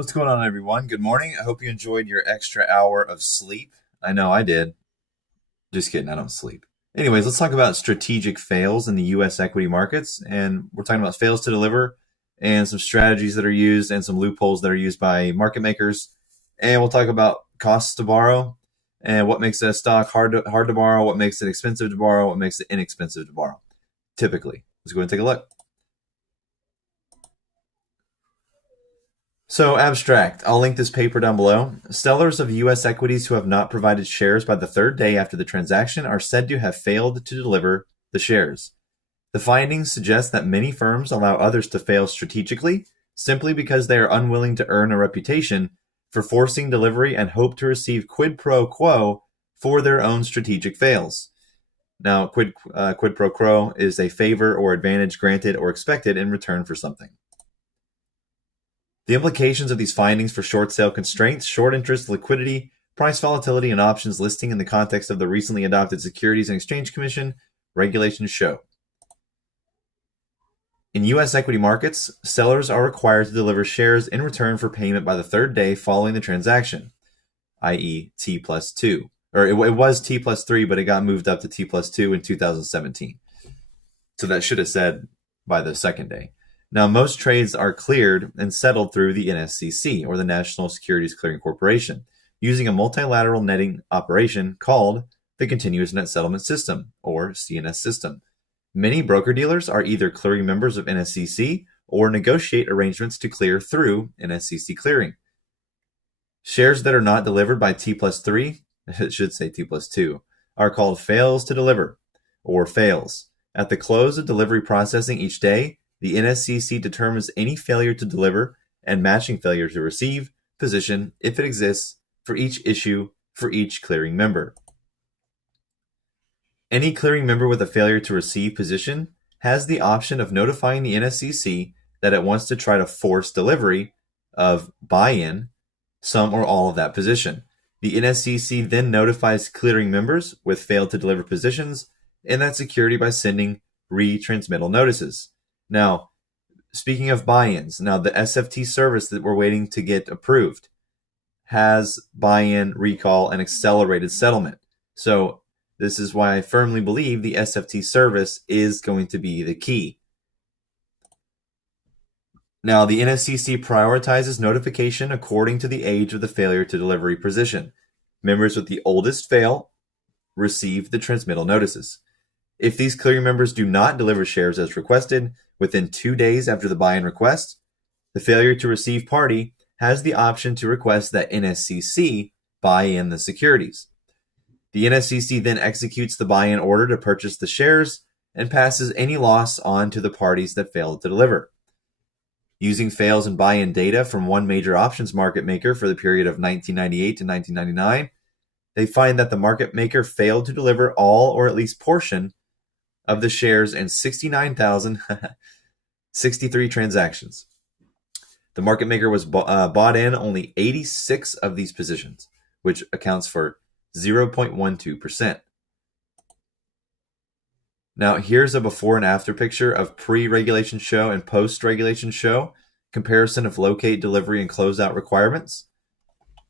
What's going on, everyone? Good morning. I hope you enjoyed your extra hour of sleep. I know I did. Just kidding, I don't sleep. Anyways, let's talk about strategic fails in the US equity markets. And we're talking about fails to deliver and some strategies that are used and some loopholes that are used by market makers. And we'll talk about costs to borrow and what makes a stock hard to borrow, what makes it expensive to borrow, what makes it inexpensive to borrow, typically. Let's go and take a look. So, abstract. I'll link this paper down below. Sellers of U.S. equities who have not provided shares by the third day after the transaction are said to have failed to deliver the shares. The findings suggest that many firms allow others to fail strategically simply because they are unwilling to earn a reputation for forcing delivery and hope to receive quid pro quo for their own strategic fails. Now, quid pro quo is a favor or advantage granted or expected in return for something. The implications of these findings for short sale constraints, short interest, liquidity, price volatility, and options listing in the context of the recently adopted Securities and Exchange Commission regulations show. In U.S. equity markets, sellers are required to deliver shares in return for payment by the third day following the transaction, i.e. T plus 2. Or it was T plus 3, but it got moved up to T plus 2 in 2017. So that should have said by the second day. Now, most trades are cleared and settled through the NSCC, or the National Securities Clearing Corporation, using a multilateral netting operation called the Continuous Net Settlement System, or CNS system. Many broker-dealers are either clearing members of NSCC or negotiate arrangements to clear through NSCC clearing. Shares that are not delivered by T plus 3, it should say T plus 2, are called fails to deliver, or fails. At the close of delivery processing each day, the NSCC determines any failure to deliver and matching failure to receive position, if it exists, for each issue for each clearing member. Any clearing member with a failure to receive position has the option of notifying the NSCC that it wants to try to force delivery of buy-in, some or all of that position. The NSCC then notifies clearing members with failed to deliver positions in that security by sending retransmittal notices. Now, speaking of buy-ins, now the SFT service that we're waiting to get approved has buy-in, recall, and accelerated settlement. So this is why I firmly believe the SFT service is going to be the key. Now, the NSCC prioritizes notification according to the age of the failure to delivery position. Members with the oldest fail receive the transmittal notices. If these clearing members do not deliver shares as requested within 2 days after the buy-in request, the failure to receive party has the option to request that NSCC buy in the securities. The NSCC then executes the buy-in order to purchase the shares and passes any loss on to the parties that failed to deliver. Using fails and buy-in data from one major options market maker for the period of 1998 to 1999, they find that the market maker failed to deliver all or at least portion of the shares in 69,063 transactions. The market maker was bought in only 86 of these positions, which accounts for 0.12%. Now, here's a before and after picture of pre-regulation show and post-regulation show, comparison of locate, delivery, and closeout requirements.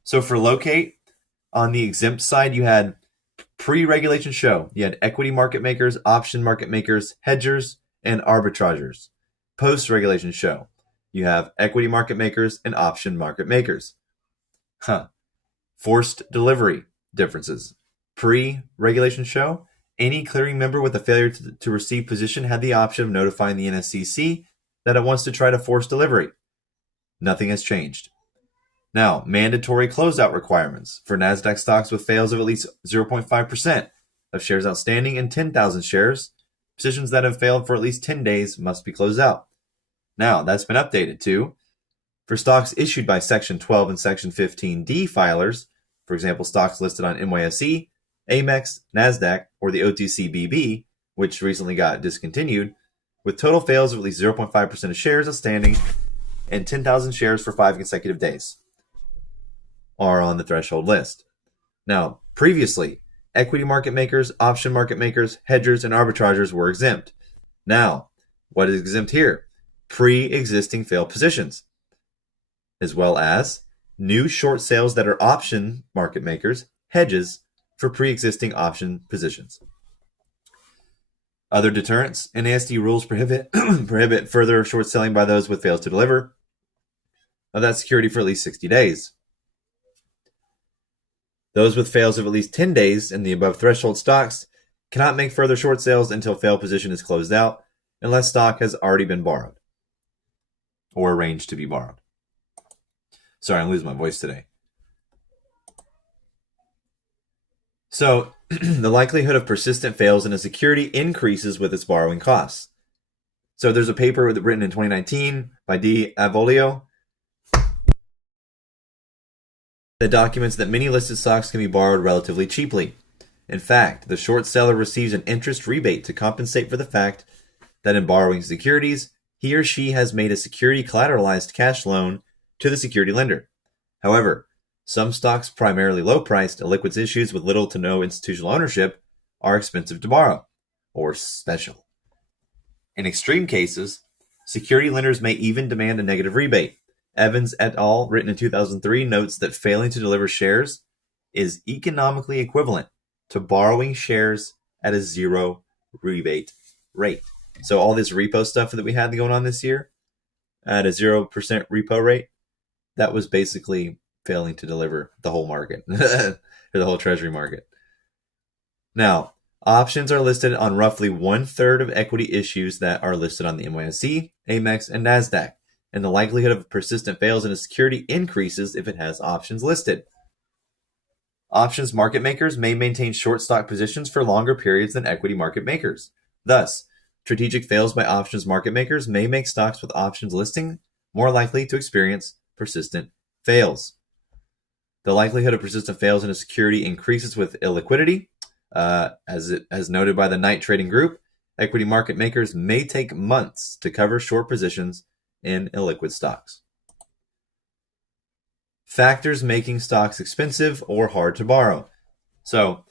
So for locate, on the exempt side, you had pre-regulation show, you had equity market makers, option market makers, hedgers, and arbitragers. Post-regulation show, you have equity market makers and option market makers. Forced delivery differences. Pre-regulation show, any clearing member with a failure to receive position had the option of notifying the NSCC that it wants to try to force delivery. Nothing has changed. Now, mandatory closeout requirements for NASDAQ stocks with fails of at least 0.5% of shares outstanding and 10,000 shares. Positions that have failed for at least 10 days must be closed out. Now, that's been updated to, for stocks issued by Section 12 and Section 15D filers, for example, stocks listed on NYSE, Amex, NASDAQ, or the OTCBB, which recently got discontinued, with total fails of at least 0.5% of shares outstanding and 10,000 shares for 5 consecutive days, are on the threshold list. Now, previously, equity market makers, option market makers, hedgers, and arbitragers were exempt. Now, what is exempt here? Pre-existing failed positions. as well as new short sales that are option market makers, hedges for pre-existing option positions. Other deterrents, NASD rules prohibit prohibit further short selling by those with fails to deliver of that security for at least 60 days. Those with fails of at least 10 days in the above threshold stocks cannot make further short sales until fail position is closed out unless stock has already been borrowed or arranged to be borrowed. Sorry, I'm losing my voice today. So the likelihood of persistent fails in a security increases with its borrowing costs. So there's a paper written in 2019 by D. Avolio that documents that many listed stocks can be borrowed relatively cheaply. In fact, the short seller receives an interest rebate to compensate for the fact that in borrowing securities, he or she has made a security collateralized cash loan to the security lender. However, some stocks, primarily low-priced, illiquid issues with little to no institutional ownership, are expensive to borrow, or special. In extreme cases, security lenders may even demand a negative rebate. Evans et al., written in 2003, notes that failing to deliver shares is economically equivalent to borrowing shares at a zero rebate rate. So all this repo stuff that we had going on this year at a 0% repo rate, that was basically failing to deliver the whole market, or the whole treasury market. Now, options are listed on roughly 1/3 of equity issues that are listed on the NYSE, Amex, and NASDAQ, and the likelihood of persistent fails in a security increases if it has options listed. Options market makers may maintain short stock positions for longer periods than equity market makers. Thus, strategic fails by options market makers may make stocks with options listing more likely to experience persistent fails. The likelihood of persistent fails in a security increases with illiquidity. As noted by the Knight Trading Group, equity market makers may take months to cover short positions in illiquid stocks. Factors making stocks expensive or hard to borrow. So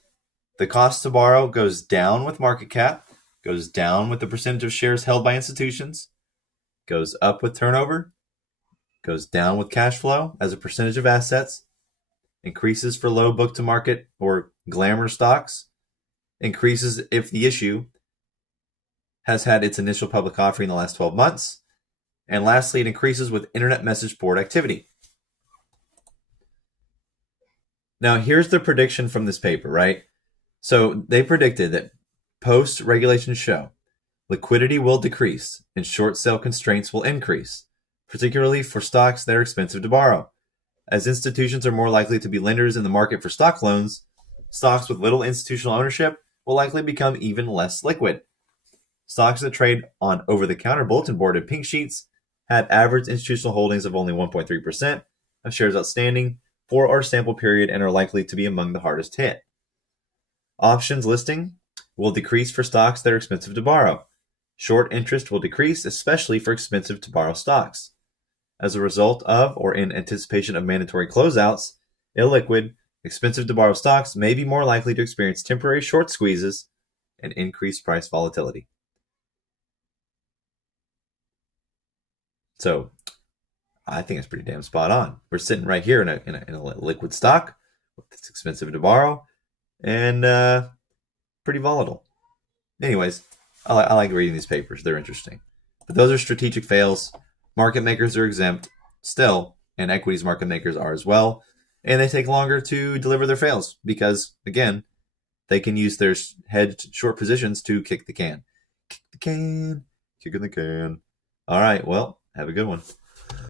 the cost to borrow goes down with market cap, goes down with the percentage of shares held by institutions, goes up with turnover, goes down with cash flow as a percentage of assets, increases for low book to market or glamour stocks, increases if the issue has had its initial public offering in the last 12 months, and lastly, it increases with internet message board activity. Now, here's the prediction from this paper, right? So they predicted that post-regulation show, liquidity will decrease and short sale constraints will increase, particularly for stocks that are expensive to borrow. As institutions are more likely to be lenders in the market for stock loans, stocks with little institutional ownership will likely become even less liquid. Stocks that trade on over-the-counter bulletin board and pink sheets had average institutional holdings of only 1.3% of shares outstanding for our sample period and are likely to be among the hardest hit. Options listing will decrease for stocks that are expensive to borrow. Short interest will decrease, especially for expensive to borrow stocks. As a result of or in anticipation of mandatory closeouts, illiquid, expensive to borrow stocks may be more likely to experience temporary short squeezes and increased price volatility. So I think it's pretty damn spot on. We're sitting right here in a liquid stock. It's expensive to borrow and pretty volatile. Anyways, I like reading these papers. They're interesting. But those are strategic fails. Market makers are exempt still, and equities market makers are as well. And they take longer to deliver their fails because, again, they can use their hedged short positions to kick the can. Kick the can. Kicking the can. All right, well, have a good one.